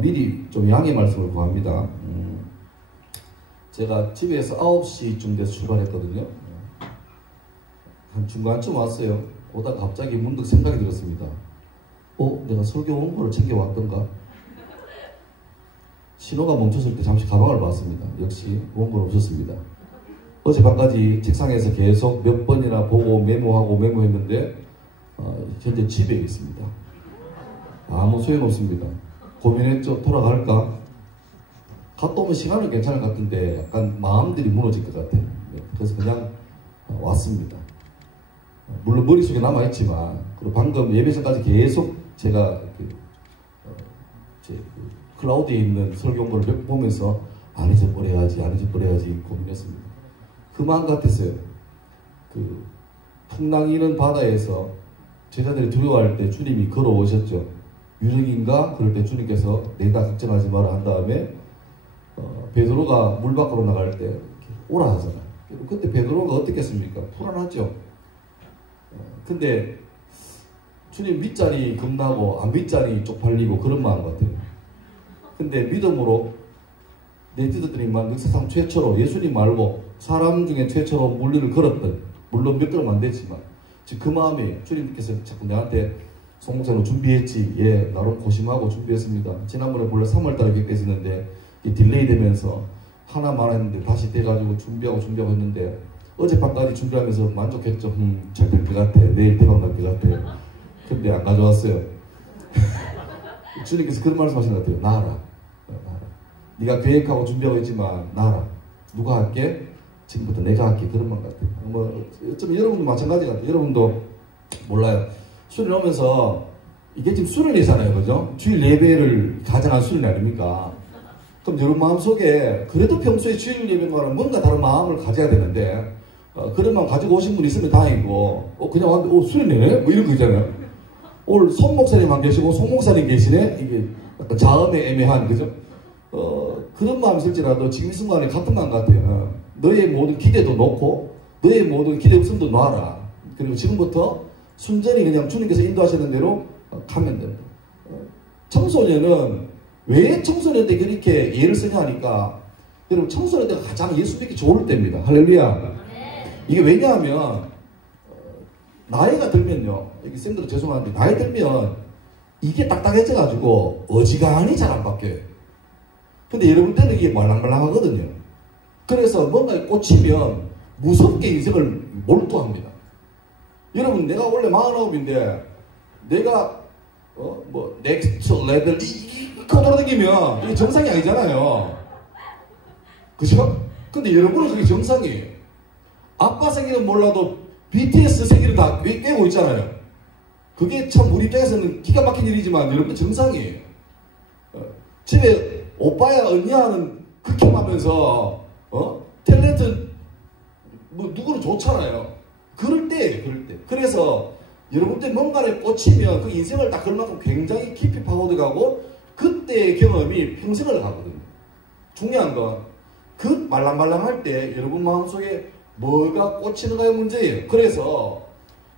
미리 좀 양해 말씀을 구합니다. 제가 집에서 9시쯤 돼서 출발했거든요. 한 중간쯤 왔어요. 오다가 갑자기 문득 생각이 들었습니다. 내가 설교 원고를 챙겨왔던가? 신호가 멈췄을 때 잠시 가방을 봤습니다. 역시 원고는 없었습니다. 어젯밤까지 책상에서 계속 몇 번이나 보고 메모했는데 현재 집에 있습니다. 아무 소용없습니다. 고민했죠. 돌아갈까? 갔다 오면 시간은 괜찮을 것 같은데 약간 마음들이 무너질 것 같아요. 그래서 그냥 왔습니다. 물론 머릿속에 남아있지만, 그리고 방금 예배 전까지 계속 제가 클라우드에 있는 설교본을 보면서 안 잊어버려야지 고민했습니다. 그 마음 같았어요. 풍랑이는 바다에서 제자들이 두려워할 때 주님이 걸어오셨죠. 유령인가? 그럴 때 주님께서 내다 걱정하지 마라 한 다음에 베드로가 물 밖으로 나갈 때 오라 하잖아요. 그때 베드로가 어떻겠습니까? 불안하죠. 근데 주님 밑자리 겁나고 안 밑자리 쪽팔리고 그런 마음 같아요. 근데 믿음으로 내디더들이만 역사상 최초로 예수님 말고 사람 중에 최초로 물리를 걸었던, 물론 몇 걸음 안 됐지만 그 마음에 주님께서 자꾸 내한테 송목사로 준비했지. 예, 나름 고심하고 준비했습니다. 지난번에 원래 3월달에 계획됐었는데 딜레이 되면서 하나만 했는데 다시 돼가지고 준비하고 했는데 어젯밤까지 준비하면서 만족했죠. 잘 될 것 같아. 내일 대박 날 것 같아. 근데 안 가져왔어요. 주님께서 그런 말씀하신 것 같아요. 나아라. 네가 계획하고 준비하고 있지만 나아라. 누가 할게? 지금부터 내가 할게. 그런 말 같아요. 어쩌면 여러분도 마찬가지 같아요. 여러분도 몰라요. 수련회 오면서 이게 지금 수련회잖아요. 그죠? 주일 예배를 가장한 수련회 아닙니까? 그럼 여러분 마음속에 그래도 평소에 주일 예배과는 뭔가 다른 마음을 가져야 되는데 그런 마음 가지고 오신 분 있으면 다행이고 그냥 왔는데 수련회네? 뭐 이런 거 있잖아요. 오늘 손 목사님만 계시고 송 목사님 계시네? 이게 약간 자음에 애매한, 그죠? 그런 마음이 있을지라도 지금 이 순간에 같은 마음 같아요. 너의 모든 기대도 놓고 너의 모든 기대 없음도 놔라. 그리고 지금부터 순전히 그냥 주님께서 인도하시는 대로 가면 됩니다. 청소년은 왜 청소년 때 그렇게 예를 쓰냐 하니까 여러분 청소년 때가 가장 예수 믿기 좋을 때입니다. 할렐루야. 이게 왜냐하면 나이가 들면요, 여기 쌤들은 죄송한데 나이 들면 이게 딱딱해져 가지고 어지간히 잘 안 바뀌어요. 근데 여러분 때는 이게 말랑말랑하거든요. 그래서 뭔가에 꽂히면 무섭게 인생을 몰두합니다. 여러분 내가 원래 49인데 내가 넥스트 레벨 이거 돌아다니면 이게 정상이 아니잖아요. 그죠? 근데 여러분은 그게 정상이에요. 아빠 생일은 몰라도 BTS 생일은 다 깨고 있잖아요. 그게 참 우리 입장에서는 기가 막힌 일이지만 여러분 정상이에요. 집에 오빠야 언니야 하는 극혐하면서 탤런트 누구는 좋잖아요. 그럴 때. 그래서 여러분들 뭔가를 꽂히면 그 인생을 딱 그만큼 굉장히 깊이 파고들어가고 그때의 경험이 평생을 가거든요. 중요한 건 그 말랑말랑할 때 여러분 마음속에 뭐가 꽂히는가의 문제예요. 그래서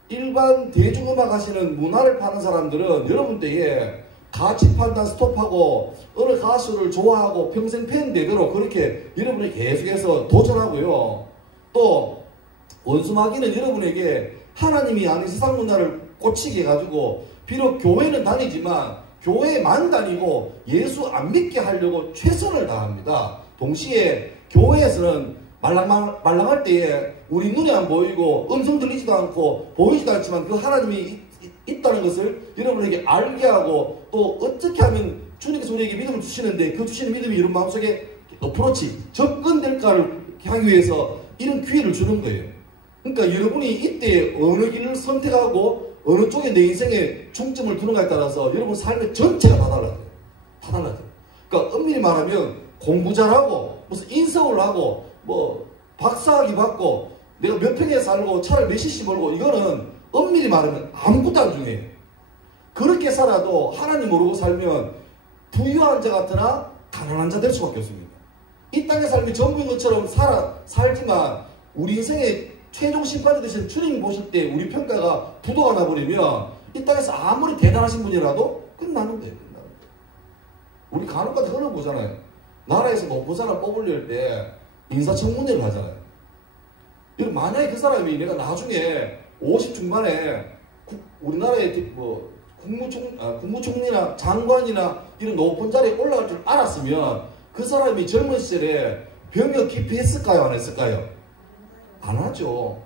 일반 대중음악 하시는 문화를 파는 사람들은 여러분 때에 가치 판단 스톱하고 어느 가수를 좋아하고 평생 팬 되도록 그렇게 여러분이 계속해서 도전하고요. 또 원수마귀는 여러분에게 하나님이 아닌 세상 문화를 꽂히게 해가지고 비록 교회는 다니지만 교회만 다니고 예수 안 믿게 하려고 최선을 다합니다. 동시에 교회에서는 말랑할 때에 우리 눈에 안 보이고 음성 들리지도 않고 보이지도 않지만 그 하나님이 있다는 것을 여러분에게 알게 하고 또 어떻게 하면 주님께서 우리에게 믿음을 주시는데 그 주시는 믿음이 여러분 마음속에 어프로치 접근될까를 하기 위해서 이런 기회를 주는 거예요. 그러니까 여러분이 이때 어느 길을 선택하고 어느 쪽에 내 인생에 중점을 두는가에 따라서 여러분 삶의 전체가 다 달라져요. 다 달라져요. 그러니까 엄밀히 말하면 공부 잘하고 무슨 인서울 하고 박사학위 받고 내가 몇 평에 살고 차를 몇 cc 몰고 이거는 엄밀히 말하면 아무것도 안 중요해요. 그렇게 살아도 하나님 모르고 살면 부유한 자 같으나 가난한 자 될 수밖에 없습니다. 이 땅의 삶이 전부인 것처럼 살지만 우리 인생의 최종 심판이 되신 주님이 보실 때 우리 평가가 부도가 나버리면 이 땅에서 아무리 대단하신 분이라도 끝나는 거예요. 우리 간혹가다 흔히 보잖아요. 나라에서 높은 사람 뽑으려 때 인사청문회를 하잖아요. 만약에 그 사람이 내가 나중에 50 중반에 우리나라의 뭐 국무총리나 장관이나 이런 높은 자리에 올라갈 줄 알았으면 그 사람이 젊은 시절에 병역 기피했을까요? 안 했을까요? 안 하죠.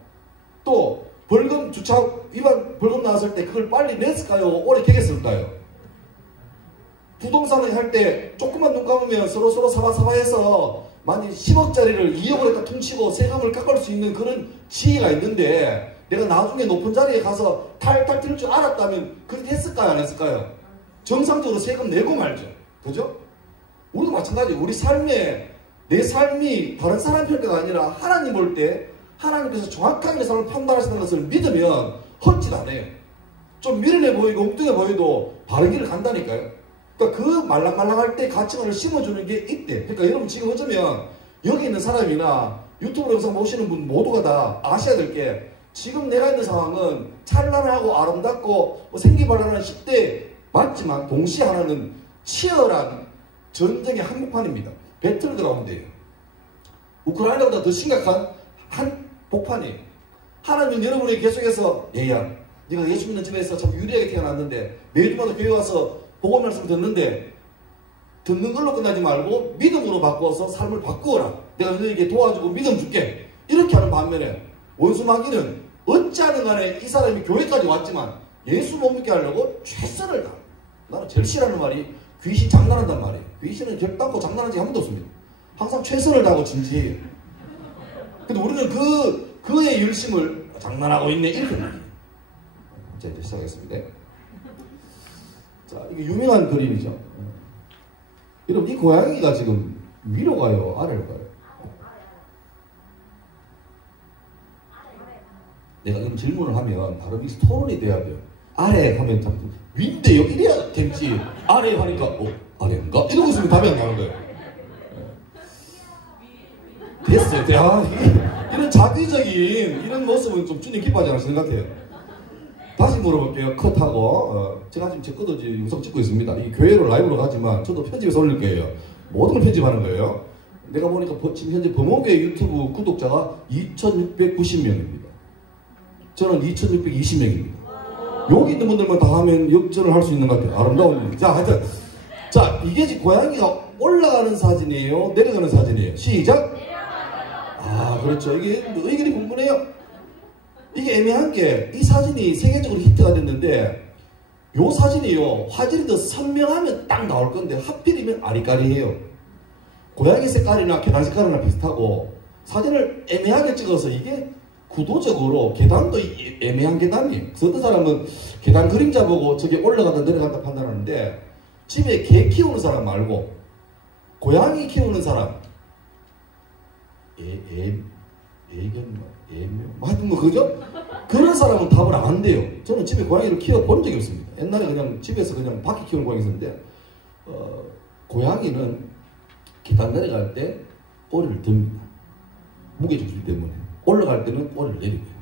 또 벌금 주차 위반 벌금 나왔을 때 그걸 빨리 냈을까요? 오래 되겠을까요? 부동산을 할 때 조금만 눈 감으면 서로 사바사바해서 만약 10억짜리를 2억을 갖다 퉁치고 세금을 깎을 수 있는 그런 지위가 있는데 내가 나중에 높은 자리에 가서 탈탈 튈 줄 알았다면 그렇게 했을까요? 안 했을까요? 정상적으로 세금 내고 말죠. 그죠? 우리도 마찬가지예요. 우리 삶에 내 삶이 다른 사람 평가가 아니라 하나님 볼 때 하나님께서 정확하게 내 삶을 판단하시는 것을 믿으면 헛짓 안 해요. 좀 미련해 보이고 엉뚱해 보여도 바른 길을 간다니까요. 그러니까 그 말랑말랑할 때 가치관을 심어주는 게 있대. 그러니까 여러분 지금 어쩌면 여기 있는 사람이나 유튜브 영상 보시는 분 모두가 다 아셔야 될 게 지금 내가 있는 상황은 찬란하고 아름답고 생기발랄한 10대 맞지만 동시에 하나는 치열한 전쟁의 한복판입니다. 배틀그라운드예요. 우크라이나보다 더 심각한 한복판이에요. 하나님은 여러분이 계속해서 얘야 네가 예수 믿는 집에서 참 유리하게 태어났는데 매주마다 교회 와서 복음 말씀 듣는데 듣는 걸로 끝나지 말고 믿음으로 바꿔서 삶을 바꾸어라. 내가 너에게 도와주고 믿음 줄게. 이렇게 하는 반면에 원수 마귀는 어찌하든 간에 이 사람이 교회까지 왔지만 예수 못 믿게 하려고 최선을 다해. 나는 제일 싫어하는 말이 귀신 장난한단 말이에요. 귀신은 결단코 장난한 적이 한 번도 없습니다. 항상 최선을 다하고 진지해요. 근데 우리는 그의 열심을 장난하고 있네 이렇게 말해요. 자, 이제 시작하겠습니다. 자, 이게 유명한 그림이죠. 여러분, 이 고양이가 지금 위로 가요? 아래로 가요? 내가 이런 질문을 하면 바로 이 토론이 돼야 돼요. 아래 하면 위인데요? 이래야 되지. 아래 하니까, 아래인가? 이러고 있으면 답이 안 나오는 거예요. 됐어요. 이런 자기적인 이런 모습은 좀 주님 기뻐하지 않으시는 것 같아요. 다시 물어볼게요. 컷하고 제가 지금 제 것도 지금 영상 찍고 있습니다. 이 교회로 라이브로 가지만 저도 편집해서 올릴 거예요. 모든 걸 편집하는 거예요. 내가 보니까 지금 현재 범호교회 유튜브 구독자가 2690명입니다. 저는 2620명입니다. 여기 있는 분들만 다 하면 역전을 할 수 있는 것 같아요. 아름다운 일. 자, 하여튼 자, 이게 지금 고양이가 올라가는 사진이에요? 내려가는 사진이에요? 시작! 아, 그렇죠. 이게 의견이 분분해요. 이게 애매한 게 이 사진이 세계적으로 히트가 됐는데 이 사진이요 화질이 더 선명하면 딱 나올 건데 하필이면 아리까리해요. 고양이 색깔이나 계단 색깔이나 비슷하고 사진을 애매하게 찍어서 이게 구도적으로 계단도 애매한 계단이에요. 그래서 어떤 사람은 계단 그림자 보고 저게 올라간다 내려간다 판단하는데 집에 개 키우는 사람 말고 고양이 키우는 사람 하여튼 뭐 그죠? 그런 사람은 답을 안 한대요. 저는 집에 고양이를 키워본 적이 없습니다. 옛날에 그냥 집에서 그냥 밖에 키우는 고양이 있었는데 고양이는 계단 내려갈 때 꼬리를 듭니다. 무게중심 때문에. 올라갈 때는 꼬리를 내리고요.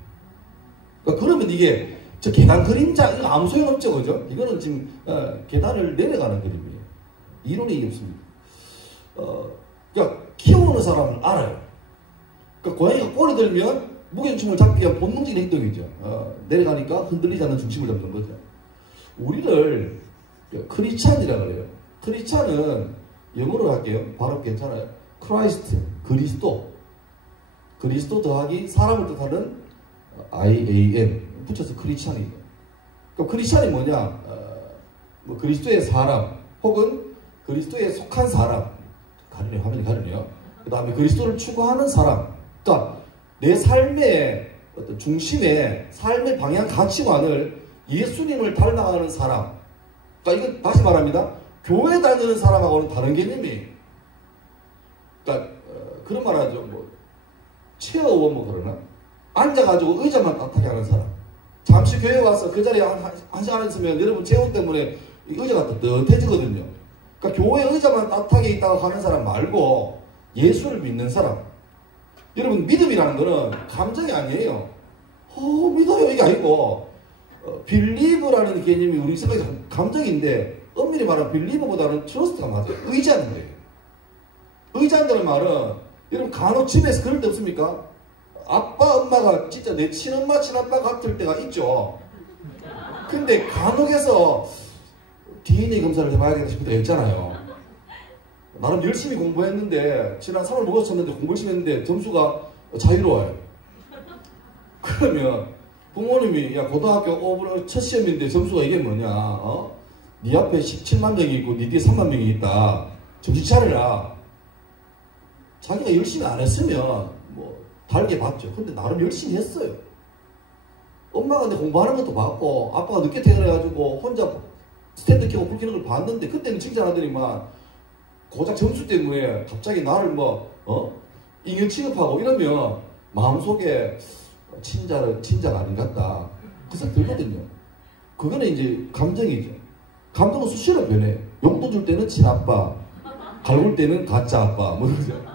그러니까 그러면 이게 저 계단 그림자 이거 아무 소용없죠, 그죠? 이거는 지금 계단을 내려가는 그림이에요. 이론이 없습니다. 그러니까 키우는 사람은 알아요. 그러니까 고양이가 꼬리 들면 무게중심을 잡기 위한 본능적인 행동이죠. 내려가니까 흔들리지 않는 중심을 잡는 거죠. 우리를 크리스찬이라고 그래요. 크리스찬은 영어로 할게요. 발음 괜찮아요. 크라이스트, 그리스도 더하기 사람을 뜻하는 IAN 붙여서 크리스찬이죠. 그럼 크리스찬이 뭐냐? 뭐 그리스도의 사람 혹은 그리스도에 속한 사람 가르네요. 화면이 가르네요. 그 다음에 그리스도를 추구하는 사람. 그러니까 내 삶의 어떤 중심에 삶의 방향 가치관을 예수님을 닮아가는 사람. 그러니까 이건 다시 말합니다. 교회 다니는 사람하고는 다른 개념이에요. 그러니까 그런 말 하죠. 뭐 체어워 뭐 그러나 앉아가지고 의자만 따뜻하게 하는 사람. 잠시 교회 와서 그 자리에 한 시간 있으면 여러분 체온 때문에 의자가 뜨뜻해지거든요. 그러니까 교회 의자만 따뜻하게 있다고 하는 사람 말고 예수를 믿는 사람. 여러분 믿음이라는 거는 감정이 아니에요. 믿어요 이게 아니고 believe라는 개념이 우리 생각에 감정인데 엄밀히 말하면 빌리버보다는 트러스트가 맞아요. 의지하는 거예요. 의지한다는 말은 여러분 간혹 집에서 그럴 때 없습니까? 아빠 엄마가 진짜 내 친엄마 친아빠 같을 때가 있죠. 근데 간혹해서 DNA 검사를 해봐야겠다 싶을 때가 있잖아요. 나름 열심히 공부했는데 지난 3월 먹었었는데 공부 열심히 했는데 점수가 자유로워요. 그러면 부모님이 야 고등학교 첫 시험인데 점수가 이게 뭐냐, 네 앞에 17만 명이 있고 네 뒤에 3만 명이 있다, 정신 차려라. 자기가 열심히 안 했으면 뭐 달게 봤죠. 근데 나름 열심히 했어요. 엄마가 근데 공부하는 것도 봤고 아빠가 늦게 퇴근해가지고 혼자 스탠드 켜고 불 켜는 걸 봤는데 그때는 칭찬하더니만 고작 점수 때문에 갑자기 나를 인연 취급하고 이러면 마음속에 친자가 아닌 것 같다 그 생각 들거든요. 그거는 이제 감정이죠. 감정은 수시로 변해. 용돈 줄 때는 친아빠, 갈굴 때는 가짜 아빠 뭐 그러죠.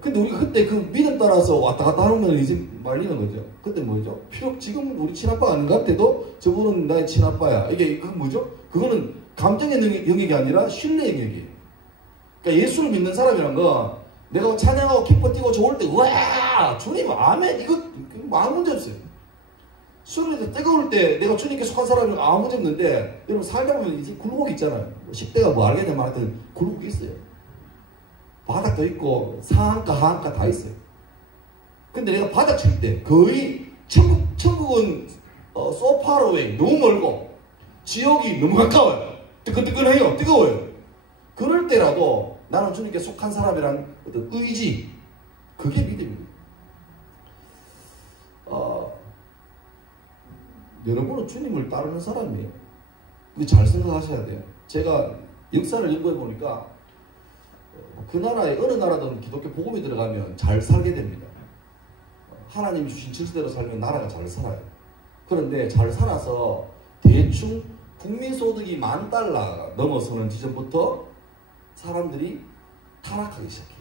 근데 우리가 그때 그 믿음 따라서 왔다 갔다 하면 이제 말리는 거죠. 그때 뭐죠? 지금 우리 친아빠가 아닌 것 같아도 저분은 나의 친아빠야. 이게 그 뭐죠? 그거는 감정의 영역이 아니라 신뢰의 영역이에요. 그러니까 예수를 믿는 사람이란 건 내가 찬양하고 기뻐 뛰고 좋을 때 와 주님 아멘 이거 아무 문제 없어요. 술이 뜨거울 때 내가 주님께 속한 사람이 아무 문제 없는데 여러분 살다 보면 이제 굴곡이 있잖아요. 10대가 뭐 알겠냐면 하여튼 굴곡이 있어요. 바닥도 있고 상한가 하한가 다 있어요. 근데 내가 바닥 칠 때 거의 천국은 so far away 너무 멀고 지옥이 너무 가까워요. 뜨끈뜨끈해요. 뜨거워요. 그럴 때라도 나는 주님께 속한 사람이란 어떤 의지, 그게 믿음입니다. 여러분은 주님을 따르는 사람이에요. 이거 잘 생각하셔야 돼요. 제가 역사를 연구해 보니까 그 나라에 어느 나라든 기독교 복음이 들어가면 잘 살게 됩니다. 하나님 주신 질서대로 살면 나라가 잘 살아요. 그런데 잘 살아서 대충 국민소득이 $10,000 넘어서는 지점부터 사람들이 타락하기 시작해요.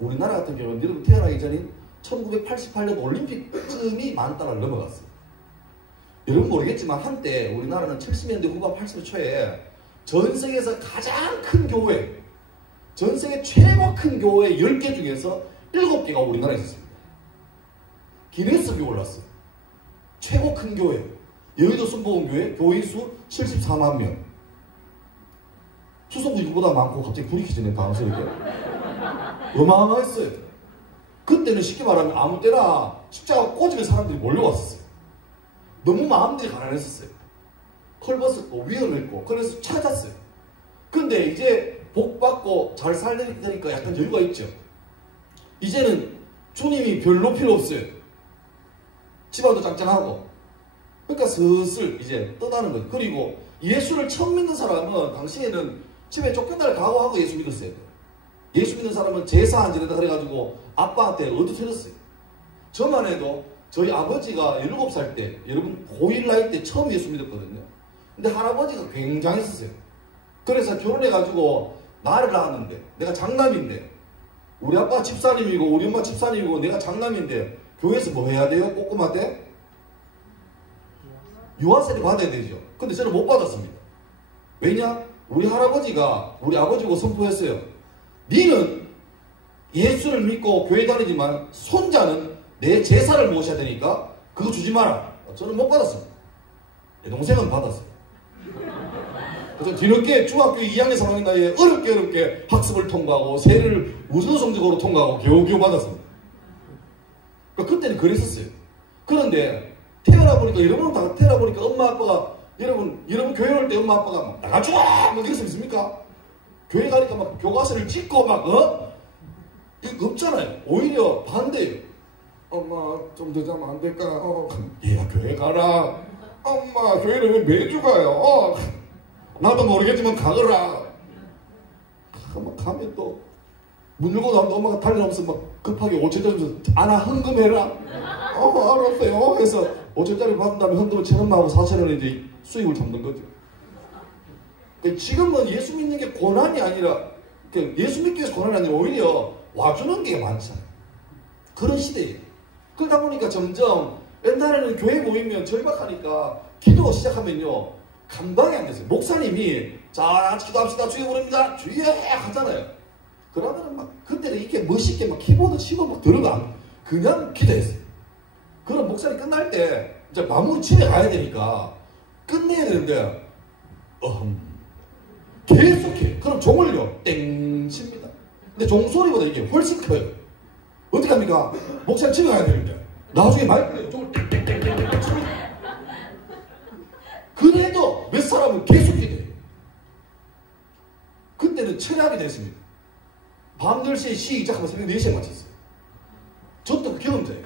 우리나라 같은 경우는 여러분 태어나기 전인 1988년 올림픽쯤이 $10,000를 넘어갔어요. 여러분 모르겠지만 한때 우리나라는 70년대 후반 80년대 초에 전 세계에서 가장 큰 교회, 전 세계 최고 큰 교회 10개 중에서 7개가 우리나라에 있었습니다. 기네스북에 올랐어요. 최고 큰 교회, 여의도 순복음교회 교인수 74만 명. 수성구 이보다 많고 갑자기 불이 켜지네 당황스럽게. 어마어마했어요. 그때는 쉽게 말하면 아무 때나 십자가 꽂을 사람들이 몰려왔었어요. 너무 마음들이 가난했었어요. 헐벗었고 위험했고 그래서 찾았어요. 근데 이제 복 받고 잘 살려니까 약간 여유가 있죠. 이제는 주님이 별로 필요 없어요. 집안도 짱짱하고. 그러니까 슬슬 이제 떠나는 거죠. 그리고 예수를 처음 믿는 사람은 당시에는 집에 쫓겨날 각오하고 예수 믿었어요. 예수 믿는 사람은 제사 안 지낸다 그래가지고 아빠한테 얻어뜨렸어요. 저만 해도 저희 아버지가 17살 때, 여러분 고1 나이 때 처음 예수 믿었거든요. 근데 할아버지가 굉장했었어요. 그래서 결혼해가지고 나를 낳았는데 내가 장남인데 우리 아빠 집사님이고 우리 엄마 집사님이고 내가 장남인데 교회에서 뭐 해야 돼요? 꼬꼬마 때? 유아세를 받아야 되죠. 근데 저는 못 받았습니다. 왜냐? 우리 할아버지가 우리 아버지고 선포했어요. 니는 예수를 믿고 교회 다니지만 손자는 내 제사를 모셔야 되니까 그거 주지 마라. 저는 못 받았습니다. 내 동생은 받았어요. 그래서 뒤늦게 중학교 2학년 3학년 나이에 어렵게 학습을 통과하고 세를 우수 성적으로 통과하고 겨우겨우 받았습니다. 그러니까 그때는 그랬었어요. 그런데 태어나 보니까 여러분 다 태어나 보니까 엄마 아빠가 여러분 교회 올 때 엄마 아빠가 막 나가줘! 막 이럴 수 있습니까? 교회 가니까 막 교과서를 찍고 막 이거 없잖아요. 오히려 반대예요. 엄마 좀 더 자면 안 될까? 얘가 교회 가라. 엄마 교회를 왜 매주 가요? 나도 모르겠지만 가거라. 가면 또 문 열고 나오면 엄마가 달려나오면서 막 급하게 5천짜리 주면서 아나 헌금해라. 알았어요. 그래서 5천짜리 받은 다음에 헌금을 1,000원하고 4,000원에 이제 수익을 잡는 거죠. 지금은 예수 믿는 게 고난이 아니라 예수 믿기 위해서 고난이 아니라 오히려 와주는 게 많잖아요. 그런 시대예요. 그러다 보니까 점점 옛날에는 교회 모이면 절박하니까 기도 시작하면요 감당이 안 됐어요. 목사님이 자 기도합시다 주여 부릅니다 주여 하잖아요. 그러면은 막 그때는 이렇게 멋있게 막 키보드 치고 막 들어가 그냥 기도했어요. 그럼 목사님 끝날 때 이제 마무리 집에 가야 되니까 끝내야 되는데 계속해. 그럼 종을요 땡 칩니다. 근데 종소리보다 이게 훨씬 커요. 어떻게 합니까? 목사님 집에 가야 되는데 나중에 마이크에 종을 땡땡땡땡 칩니다. 그래도 몇 사람은 계속 기도해요. 그때는 철학이 됐습니다. 밤 10시에 시작하면 새벽 4시에 마쳤어요. 저도 그 경험자예요.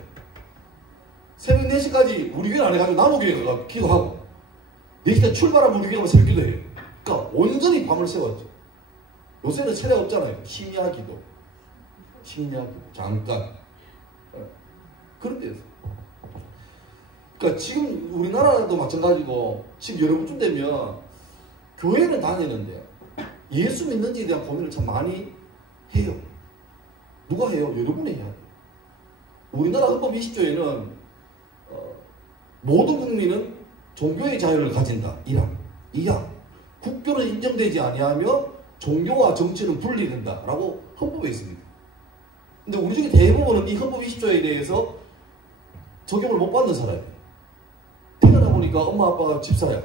새벽 4시까지 우리 교회 안 해가지고 나무교회 가서 기도하고 4시에 출발하면 우리 교회 가면 새벽 기도해요. 그러니까 온전히 밤을 새웠죠. 요새는 철학 없잖아요. 심야 기도. 잠깐. 그런 데였어요. 그러니까 지금 우리나라도 마찬가지고 지금 여러분쯤 되면 교회는 다니는데 예수 믿는지에 대한 고민을 참 많이 해요. 누가 해요? 여러분이 해야 돼요. 우리나라 헌법 20조에는 모든 국민은 종교의 자유를 가진다. 1항. 2항. 국교는 인정되지 아니하며 종교와 정치는 분리된다. 라고 헌법에 있습니다. 근데 우리 중에 대부분은 이 헌법 20조에 대해서 적용을 못 받는 사람이에요. 태어나 보니까 엄마 아빠가 집사야.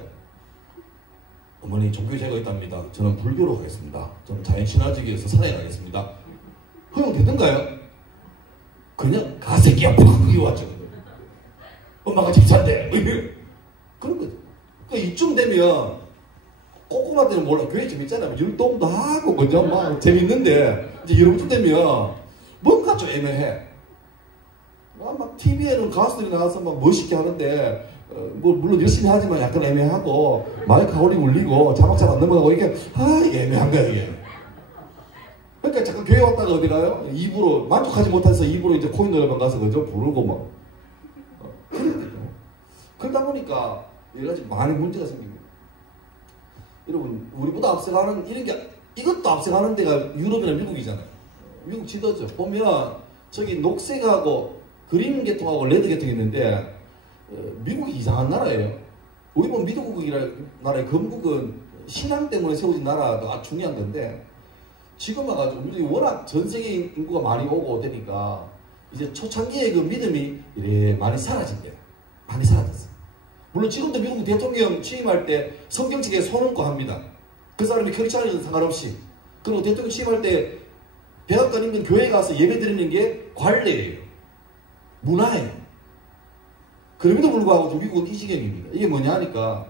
어머니 종교의 자유가 있답니다. 저는 불교로 가겠습니다. 저는 자연신화적에서 산에 가겠습니다. 허용되던가요? 그냥 가새끼야 팍 그게 왔죠. 엄마가 집사인데 그런 거죠. 그러니까 이쯤 되면 꼬꼬마 때는 몰라 교회 재밌잖아요. 율동도 하고 그죠? 막 재밌는데 이제 여러분쯤 되면 뭔가 좀 애매해. 막 TV에는 가수들이 나와서 막 멋있게 하는데 뭐 물론 열심히 하지만 약간 애매하고 마이크 울리고 자막 잘 안 넘어가고 이게 애매한 거야 이게. 그러니까 잠깐 교회 왔다가 어디 가요? 입으로 만족하지 못해서 입으로 이제 코인 노래방 가서 그죠? 부르고 막 그러다 보니까 여러 가지 많은 문제가 생깁니다. 여러분 우리보다 앞서가는 이런 게 이것도 앞서가는 데가 유럽이나 미국이잖아요. 미국 지도죠. 보면 저기 녹색하고 그린 계통하고 레드 계통이 있는데 미국이 이상한 나라예요. 우리 보면 미국이라는 나라의 건국은 신앙 때문에 세워진 나라가 아주 중요한 건데 지금 와가지고 우리 워낙 전 세계 인구가 많이 오고 되니까 이제 초창기에 그 믿음이 이래 많이 사라진대요. 많이 사라졌어요. 물론 지금도 미국 대통령 취임할 때 성경책에 손 얹고 합니다. 그 사람이 크리스찬이든 상관없이. 그리고 대통령 취임할 때 백악관 인근 교회 가서 예배 드리는 게 관례예요. 문화예요. 그럼에도 불구하고 미국은 이 지경입니다. 이게 뭐냐 하니까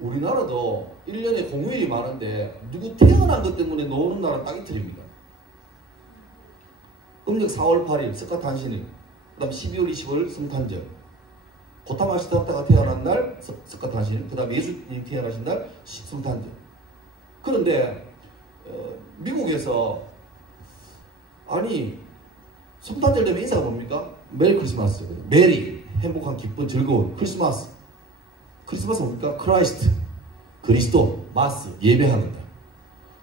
우리나라도 1년에 공휴일이 많은데 누구 태어난 것 때문에 노는 날은 딱 이틀입니다. 음력 4월 8일 석가탄신일, 그 다음 12월 25일 성탄절, 고타마 시다르타가 태어난 날 석가탄신일, 그 다음 예수님 태어나신 날 성탄절. 그런데 미국에서 아니 성탄절 되면 인사가 뭡니까? 메리 크리스마스거든요. 메리, 행복한, 기쁜, 즐거운 크리스마스. 크리스마스 뭡니까? 크라이스트, 그리스도, 마스, 예배하는 날.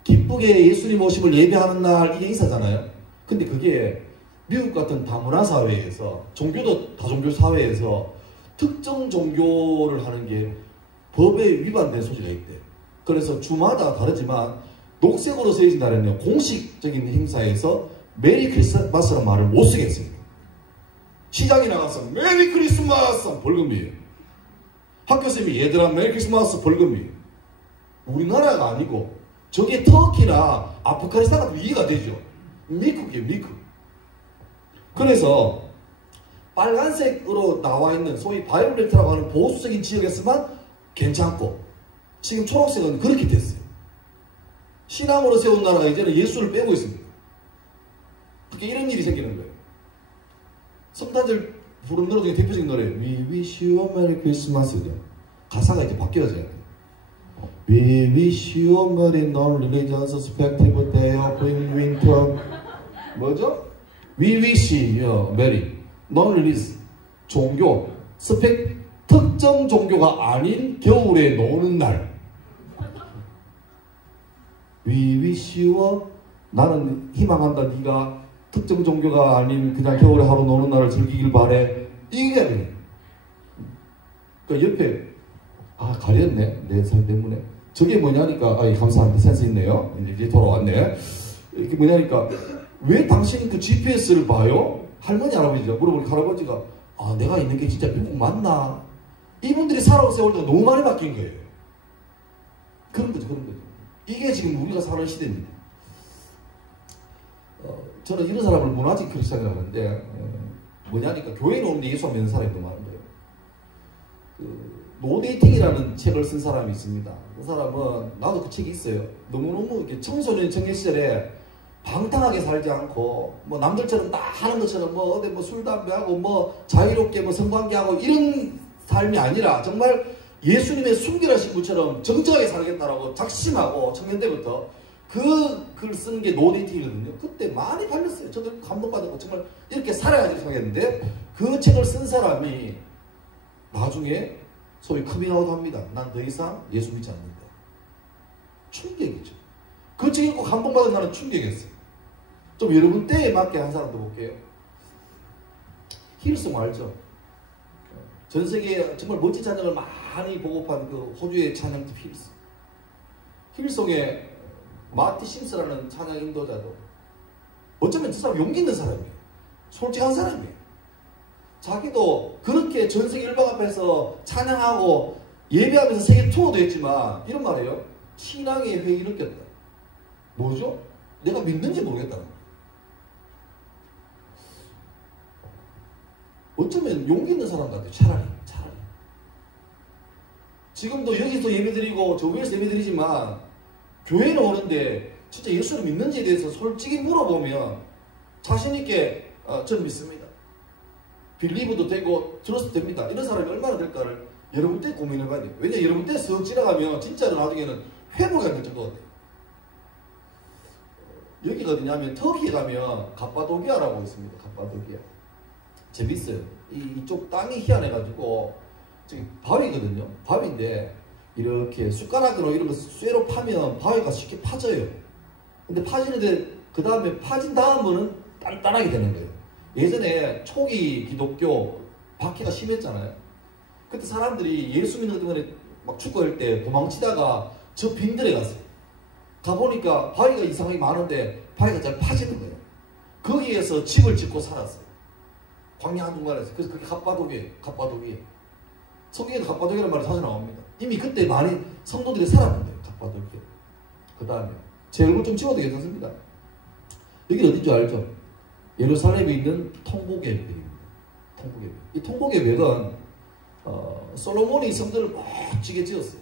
기쁘게 예수님 오심을 예배하는 날, 이게 인사잖아요. 근데 그게 미국 같은 다문화 사회에서, 종교도 다종교 사회에서 특정 종교를 하는 게 법에 위반된 소지가 있대요. 그래서 주마다 다르지만 녹색으로 쓰여진 날에는 공식적인 행사에서 메리 크리스마스라는 말을 못 쓰겠습니다. 시장에 나가서 메리 크리스마스 벌금이에요. 학교쌤이 얘들아 메리 크리스마스 벌금이에요. 우리나라가 아니고 저게 터키나 아프가니스탄 같은 이해가 되죠. 미국이에요. 미국. 그래서 빨간색으로 나와 있는 소위 바이올렛이라고 하는 보수적인 지역에서만 괜찮고 지금 초록색은 그렇게 됐어요. 신앙으로 세운 나라가 이제는 예수를 빼고 있습니다. 그렇게 이런 일이 생기는 거예요. 성탄절 부르는 노래 중에 대표적인 노래 We wish you a merry Christmas죠. 가사가 이제 바뀌어져야 돼요. We wish you a merry non-religious respectable day of winter. 뭐죠? We wish you a merry non-religious 종교 특정 종교가 아닌 겨울에 노는 날. We wish you a 나는 희망한다 네가 특정 종교가 아닌 그냥 겨울에 하루 노는 날을 즐기길 바래. 이게 아니에요. 그러니까 옆에 아, 가렸네. 내 삶 때문에. 저게 뭐냐니까, 아, 감사합니다. 센스 있네요. 이제 돌아왔네. 이게 뭐냐니까, 왜 당신 그 GPS를 봐요? 할머니, 할아버지죠. 물어보니까 할아버지가, 아, 내가 있는 게 진짜 미국 맞나? 이분들이 살아온 세월도 너무 많이 바뀐 거예요. 그런 거죠, 그런 거죠. 이게 지금 우리가 사는 시대입니다. 저는 이런 사람을 문화적 크리스찬이라고 하는데, 뭐냐니까, 교회에 오는데 예수 안 믿는 사람이 너무 많은 거예요. 노데이팅이라는 책을 쓴 사람이 있습니다. 그 사람은, 나도 그 책이 있어요. 너무너무 이렇게 청소년 청년 시절에 방탕하게 살지 않고, 뭐 남들처럼 다 하는 것처럼 뭐 어디 뭐 술, 담배하고 뭐 자유롭게 뭐 성관계하고 이런 삶이 아니라 정말 예수님의 순결하신 분처럼 정직하게 살겠다라고 작심하고 청년 때부터 그 글 쓰는 게 노데이팅이거든요. 그때 많이 팔렸어요. 저도 감동받았고 정말 이렇게 살아야지 생각했는데 그 책을 쓴 사람이 나중에 소위 커밍아웃 합니다. 난 더 이상 예수 믿지 않는다. 충격이죠. 그 책 읽고 감동받은 사람은 충격이었어요. 좀 여러분 때에 맞게 한 사람도 볼게요. 힐송 알죠? 전 세계에 정말 멋진 찬양을 많이 보고판 그 호주의 찬양집 힐송. 힐송에 마티 심스라는 찬양 인도자도 어쩌면 저 사람 용기 있는 사람이에요. 솔직한 사람이에요. 자기도 그렇게 전 세계 일방 앞에서 찬양하고 예배하면서 세계 투어도 했지만 이런 말이에요. 신앙의 회의를 느꼈다. 뭐죠? 내가 믿는지 모르겠다. 어쩌면 용기 있는 사람 같아요. 차라리. 지금도 여기서 예배드리고 저 위에서 예배드리지만 교회는 오는데 진짜 예수를 믿는지에 대해서 솔직히 물어보면 자신있게 저는 믿습니다. 빌리브도 되고 트러스트 됩니다. 이런 사람이 얼마나 될까를 여러분 때 고민해봐야 돼요. 왜냐면 여러분 때 쓱 지나가면 진짜로 나중에는 회복이 안 될 것 같아요. 여기가 어디냐면 터키에 가면 갑바도기아라고 있습니다. 갑바도기아. 재밌어요. 이쪽 땅이 희한해가지고 저기 바위거든요. 바위인데 이렇게 숟가락으로 이런 거 쇠로 파면 바위가 쉽게 파져요. 근데 파지는데 그 다음에 파진 다음은 단단하게 되는 거예요. 예전에 초기 기독교 박해가 심했잖아요. 그때 사람들이 예수 믿는 것 때문에 막 축구할 때 도망치다가 저 빈들에 갔어요. 가보니까 바위가 이상하게 많은데 바위가 잘 파지는 거예요. 거기에서 집을 짓고 살았어요. 광야 한중간에서. 그래서 그게 갑바도기예요. 갑바도기. 성경에도 갑바도기라는 말이 자주 나옵니다. 이미 그때 많이 성도들이 살아본대요. 갑바도기. 그 다음에 제 얼굴 좀 지워도 괜찮습니다. 여기 어딘 줄 알죠? 예루살렘에 있는 통곡예배입니다. 통곡예배. 이 통곡예배는 솔로몬이 성전을 멋지게 지었어요.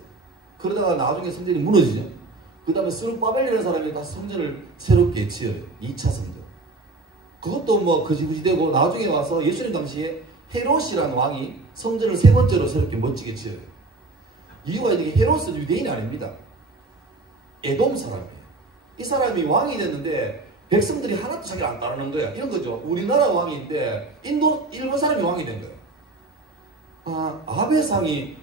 그러다가 나중에 성전이 무너지죠. 그 다음에 스룹바벨이라는 사람이 다 성전을 새롭게 지어요. 2차 성전. 그것도 뭐 거지부지 되고 나중에 와서 예수님 당시에 헤롯이라는 왕이 성전을 세 번째로 새롭게 멋지게 지어요. 이유가 있는 게 헤롯은 유대인이 아닙니다. 에돔 사람이에요. 이 사람이 왕이 됐는데 백성들이 하나도 자기를 안 따르는 거야. 이런 거죠. 우리나라 왕인데 일본 사람이 왕이 된 거예요. 아베상이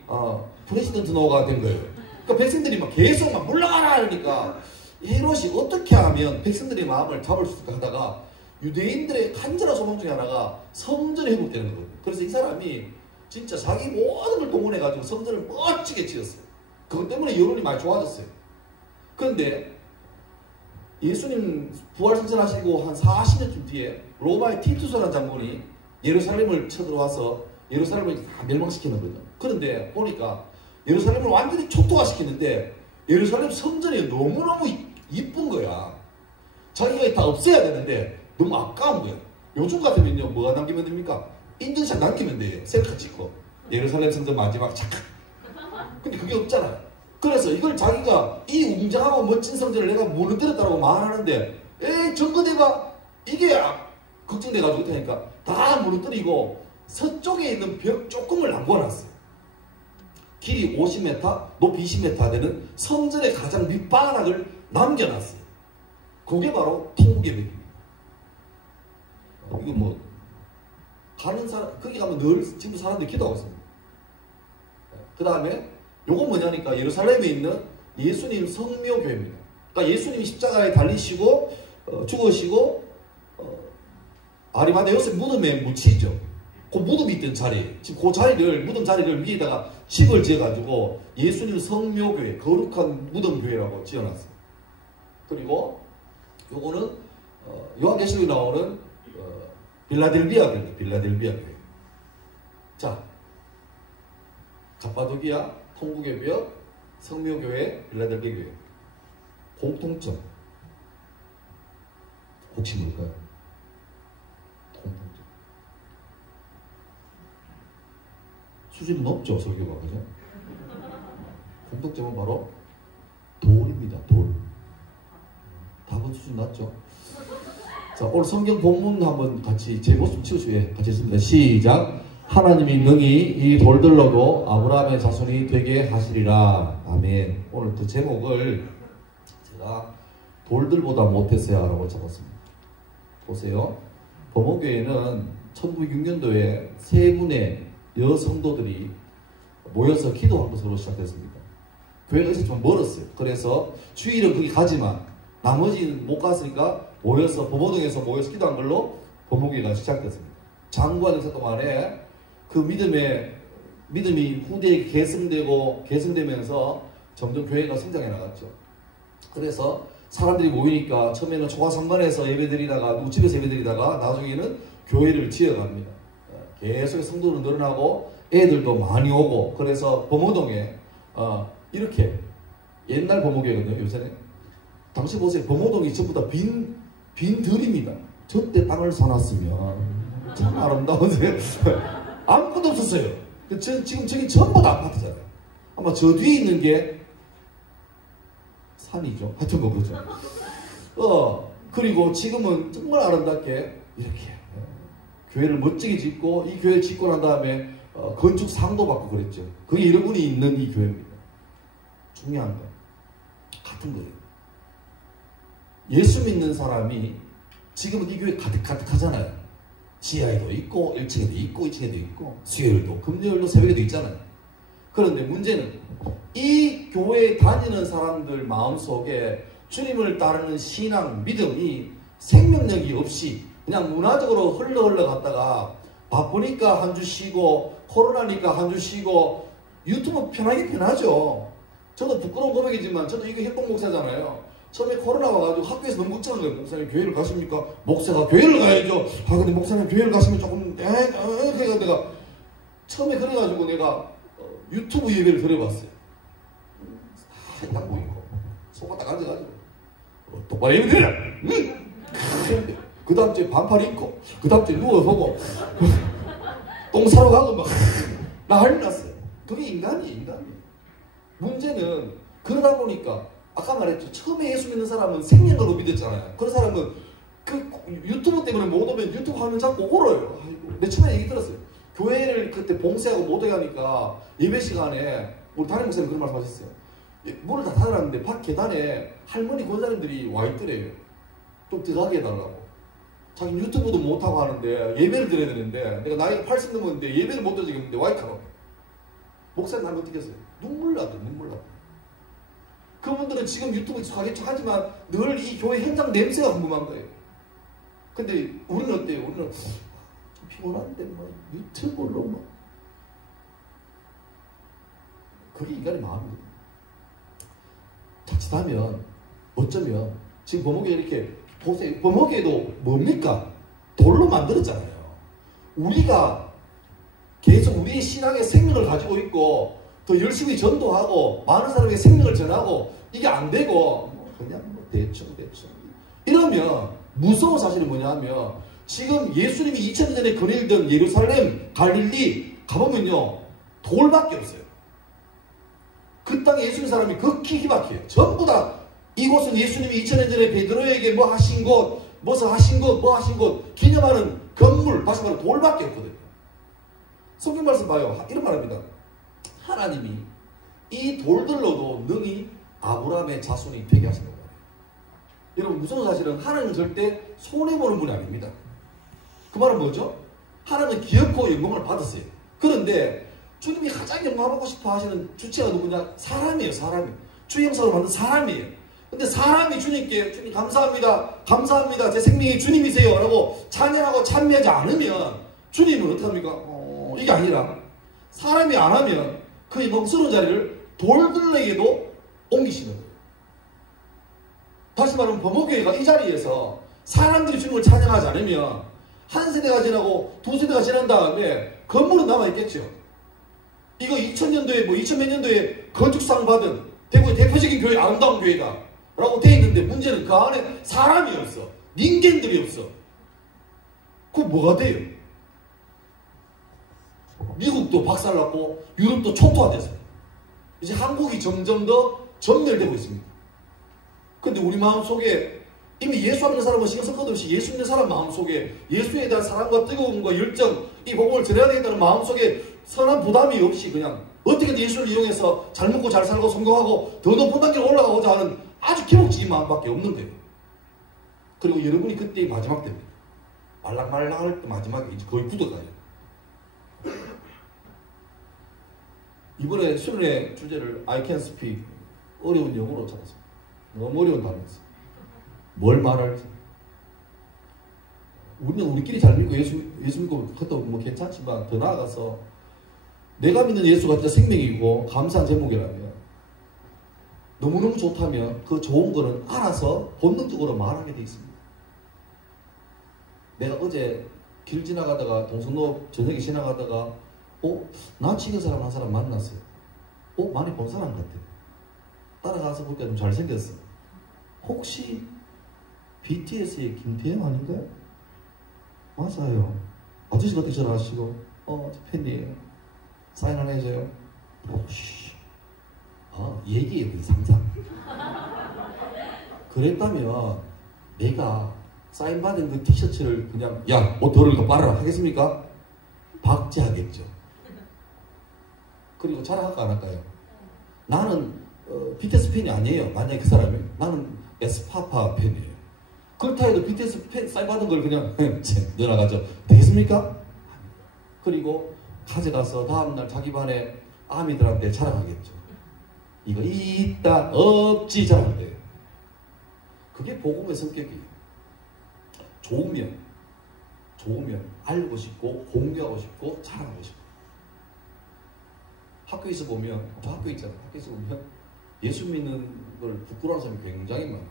프레시던트 노가 된 거예요. 그러니까 백성들이 막 계속 막 물러가라 하니까 헤롯이 어떻게 하면 백성들의 마음을 잡을 수 있을까 하다가 유대인들의 간절한 소망 중에 하나가 성전이 회복되는 거거든요. 그래서 이 사람이 진짜 자기 모든 걸 동원해가지고 성전을 멋지게 지었어요. 그것 때문에 여론이 많이 좋아졌어요. 그런데 예수님 부활승천하시고 한 40년쯤 뒤에 로마의 티투스라는 장군이 예루살렘을 쳐들어와서 예루살렘을 다 멸망시키는 거죠. 그런데 보니까 예루살렘을 완전히 초토화시키는데 예루살렘 성전이 너무너무 이쁜 거야. 자기가 다 없애야 되는데 너무 아까운 거야. 요즘 같으면요 뭐가 남기면 됩니까? 인증샷 남기면 돼요. 셀카 찍고 예루살렘 성전 마지막 착각. 근데 그게 없잖아요. 그래서 이걸 자기가 이 웅장하고 멋진 성전을 내가 무너뜨렸다고 말하는데 정거대가 이게 걱정돼가지고 그러니까 다 무너뜨리고 서쪽에 있는 벽 조금을 남겨놨어요. 길이 50m, 높이 20m 되는 성전의 가장 밑바닥을 남겨놨어요. 그게 바로 통곡예배입니다. 이거 뭐 가는 사람 거기 가면 늘 지금 사람들이 기도하고 있습니다. 그 다음에 요건 뭐냐니까 예루살렘에 있는 예수님 성묘교회입니다. 그러니까 예수님이 십자가에 달리시고 죽으시고 아리마대 요셉 무덤에 묻히죠. 그 무덤이 있던 자리, 지금 그 자리를 무덤 자리를 위에다가 집을 지어가지고 예수님 성묘교회, 거룩한 무덤교회라고 지어놨어요. 그리고 요거는 요한계시록에 나오는 빌라델비아 교회, 빌라델비아 교회. 자, 갑바도기아, 통곡의 벽, 성묘교회, 빌라델비아 교회. 공통점. 혹시 뭘까요? 공통점. 수준이 높죠, 설교가. 그죠? 공통점은 바로 돌입니다, 돌. 답은 수준 낮죠? 자, 오늘 성경 본문 한번 같이 제 모습 치우시고 같이 했습니다. 시작. 하나님이 능히 이 돌들로도 아브라함의 자손이 되게 하시리라. 아멘. 오늘 그 제목을 제가 돌들보다 못했어야 라고 적었습니다. 보세요. 범호교회는 1906년도에 세 분의 여성도들이 모여서 기도한 것으로 시작됐습니다. 교회가 이제 좀 멀었어요. 그래서 주일은 거기 가지만 나머지는 못 갔으니까 모여서 범호동에서 모여서 기도한 걸로 범호교회가 시작됐습니다. 장구한 역사 동안에 그 믿음이 후대에 계승되면서 점점 교회가 성장해 나갔죠. 그래서 사람들이 모이니까 처음에는 초가상관에서 예배드리다가 누구 집에서 예배드리다가 나중에는 교회를 지어갑니다. 계속 성도는 늘어나고 애들도 많이 오고 그래서 범호동에 이렇게 옛날 범호교회거든요. 요새는 당시 보세요. 범호동이 전부 다 빈 들입니다. 저때 땅을 사놨으면 참 아름다운데 아무것도 없었어요. 지금 저기 전부 다 아파트잖아요. 아마 저 뒤에 있는 게 산이죠. 하여튼 뭐 그렇죠. 그리고 지금은 정말 아름답게 이렇게 교회를 멋지게 짓고 이 교회 짓고 난 다음에 건축상도 받고 그랬죠. 그게 여러분이 있는 이 교회입니다. 중요한 건 같은 거예요. 예수 믿는 사람이 지금은 이 교회 가득하잖아요. 지하에도 있고 1층에도 있고 2층에도 있고 수요일도 금요일도 새벽에도 있잖아요. 그런데 문제는 이 교회에 다니는 사람들 마음속에 주님을 따르는 신앙, 믿음이 생명력이 없이 그냥 문화적으로 흘러갔다가 바쁘니까 한 주 쉬고 코로나니까 한 주 쉬고 유튜브 편하죠. 저도 부끄러운 고백이지만 저도 이거 협동 목사잖아요. 처음에 코로나 와가지고 학교에서 너무 걱정한 거예요. 목사님 교회를 가십니까? 목사가 교회를 가야죠. 근데 목사님 교회를 가시면 조금 그래서 내가 처음에 그래가지고 내가 유튜브 예배를 들어봤어요. 딱 보이고 소가 딱 앉아가지고 똑바로 예배 드려라. 그 다음 주에 반팔 입고 그 다음 주에 누워보고 똥 사러 가고 막 난리 났어요. 그게 인간이에요. 문제는 그러다 보니까 아까 말했죠. 처음에 예수 믿는 사람은 생명으로 믿었잖아요. 그런 사람은 그 유튜브 때문에 못 오면 유튜브 화면 잡고 울어요. 아이고. 내 처음에 얘기 들었어요. 교회를 그때 봉쇄하고 못 오게 하니까 예배 시간에 우리 담임 목사님 그런 말씀 하셨어요. 문을 다 닫아놨는데 밖 계단에 할머니 권사님들이 와 있더래요. 좀 들어가게 해달라고. 자기 유튜브도 못하고 하는데 예배를 드려야 되는데 내가 나이가 80 넘었는데 예배를 못 드리겠는데 와이카로 목사님 나를 어떻게 했어요? 눈물 나도. 그분들은 지금 유튜브 익숙하겠죠. 하지만 늘 이 교회 현장 냄새가 궁금한 거예요. 근데 우리는 어때요? 우리는 좀 피곤한데 뭐 유튜브로 뭐 그게 인간의 마음이에요. 자칫하면 어쩌면 지금 범호교회 이렇게 보세요. 범호교회도 뭡니까? 돌로 만들었잖아요. 우리가 계속 우리의 신앙의 생명을 가지고 있고 더 열심히 전도하고 많은 사람에게 생명을 전하고 이게 안 되고 그냥 대충 이러면 무서운 사실이 뭐냐 하면 지금 예수님이 2000년 전에 거닐던 예루살렘, 갈릴리 가보면요 돌밖에 없어요. 그 땅에 예수 믿는 사람이 극히 희박해요. 전부 다 이곳은 예수님이 2000년 전에 베드로에게 뭐 하신 곳, 뭐 하신 곳 기념하는 건물, 다시 말하면 돌밖에 없거든요. 성경 말씀 봐요. 이런 말합니다. 하나님이 이 돌들로도 능히 아브라함의 자손이 되게 하신 거예요. 여러분 무서운 사실은 하나님은 절대 손해보는 분이 아닙니다. 그 말은 뭐죠? 하나님은 기업고 영광을 받았어요. 그런데 주님이 가장 영광받고 싶어 하시는 주체가 누구냐? 사람이에요. 주의 형상으로 만든 사람이에요. 근데 사람이 주님께 주님 감사합니다. 제 생명이 주님이세요 라고 찬양하고 찬미하지 않으면 주님은 어떻게 합니까? 이게 아니라 사람이 안 하면 그 영광스러운 자리를 돌들에게도 옮기시는 거예요. 다시 말하면 범어교회가 이 자리에서 사람들이 주님을 찬양하지 않으면 한 세대가 지나고 두 세대가 지난 다음에 건물은 남아있겠죠. 이거 2000년도에 2000몇 년도에 건축상 받은 대구의 대표적인 교회, 아름다운 교회다 라고 되어 있는데, 문제는 그 안에 사람이 없어. 인간들이 없어. 그럼 뭐가 돼요? 미국도 박살났고 유럽도 초토화됐어요. 이제 한국이 점점 더 전멸되고 있습니다. 근데 우리 마음속에 이미 예수 믿는 사람은 신경 쓸 것 없이 예수 믿는 사람 마음속에 예수에 대한 사랑과 뜨거움과 열정, 이 복음을 전해야 되겠다는 마음속에 선한 부담이 없이 그냥 어떻게든 예수를 이용해서 잘 먹고 잘 살고 성공하고 더 높은 단계로 올라가고자 하는 아주 기복적인 마음밖에 없는 거예요. 그리고 여러분이 그때 마지막 때입니다. 말랑말랑할 때 마지막에 이제 거의 굳어가요. 이번에 수련회 주제를 I can speak, 어려운 영어로 잡았습니다. 너무 어려운 단어였어요. 뭘 말할지. 우리는 우리끼리 잘 믿고 예수 믿고 그것도 뭐 괜찮지만 더 나아가서 내가 믿는 예수가 진짜 생명이고 감사한 제목이라면, 너무너무 좋다면 그 좋은 거는 알아서 본능적으로 말하게 돼 있습니다. 내가 어제 길 지나가다가 동성로 저녁에 지나가다가 나 치는 사람 한 사람 만났어요. 많이 본 사람 같아. 따라가서 보니까 좀 잘생겼어. 혹시 BTS의 김태형 아닌가요? 맞아요. 아저씨 같은 전화하시고 저 팬이에요. 사인 하나 해줘요. 얘기해요. 그 상상. 그랬다면 내가 사인 받은 그 티셔츠를 그냥 옷 더러니까 빨아라 하겠습니까? 박제하겠죠. 그리고 자랑할까 안 할까요? 나는 BTS 팬이 아니에요. 만약에 그 사람이. 나는 에스파파 팬이에요. 그렇다 해도 BTS 팬 사인 받은 걸 그냥 넣어나가죠. 되겠습니까? 그리고 가져가서 다음날 자기 반에 아미들한테 자랑하겠죠. 이거 있다 없지 자랑할 때. 그게 복음의 성격이에요. 좋으면 알고 싶고 공유하고 싶고 자랑하고 싶고. 학교에서 보면, 저 학교 있잖아요. 학교에서 보면 예수 믿는 걸 부끄러워하는 사람이 굉장히 많아요.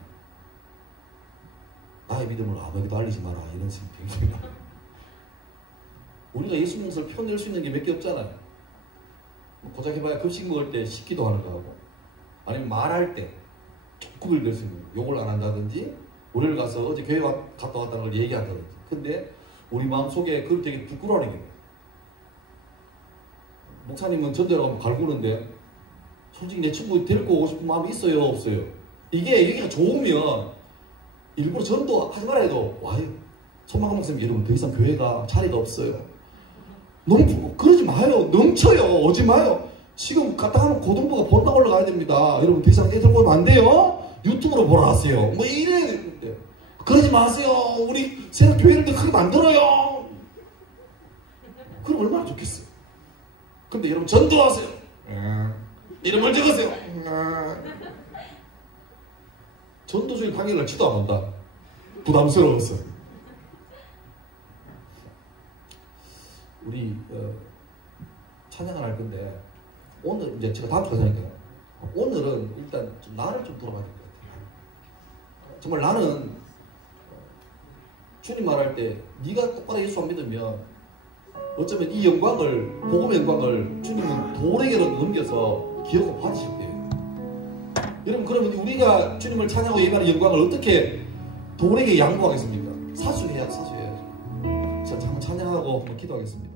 나의 믿음을 아무에게도 알리지 마라 이런 생각이 굉장히 많아요. 우리가 예수 믿는 것을 표현할 수 있는 게 몇 개 없잖아요. 고작 해봐야 급식 먹을 때 식기도 하는 거 하고, 아니면 말할 때 조금을 낼 수 있는 욕을 안 한다든지, 우리를 가서 어제 교회 갔다 왔다는 걸 얘기한다든지. 근데 우리 마음속에 그걸 되게 부끄러워하는 게 있어요. 목사님은 전도를 가면 갈구는데 솔직히 내 친구 데리고 오고 싶은 마음이 있어요 없어요? 이게 얘기가 좋으면 일부러 전도하지 말아 해도 와요. 손만감 목사님, 여러분 더 이상 교회가 자리가 없어요. 너무 그러지 마요. 넘쳐요. 오지 마요. 지금 갔다 하면 고등부가 본다 올라가야 됩니다. 여러분 더 이상 애들 보면 안 돼요. 유튜브로 보러 가세요. 뭐 이래야 되는데 그러지 마세요. 우리 새로 교회를 더 크게 만들어요. 그럼 얼마나 좋겠어요. 근데 여러분 전도하세요. 이름을 적으세요. 전도적인 강의를 지도 안 한다. 부담스러워서. 우리 찬양을 할 건데, 오늘 이제 제가 다음 주가 되니까요. 오늘은 일단 좀 나를 좀 돌아봐야 될 것 같아요. 정말 나는 주님 말할 때 네가 똑바로 예수 안 믿으면 어쩌면 이 영광을, 복음의 영광을 주님은 돌에게로 넘겨서 기억을 받으실 때예요. 여러분, 그러면 우리가 주님을 찬양하고 예배하는 영광을 어떻게 돌에게 양보하겠습니까? 사수해야죠. 자, 한번 찬양하고 한번 기도하겠습니다.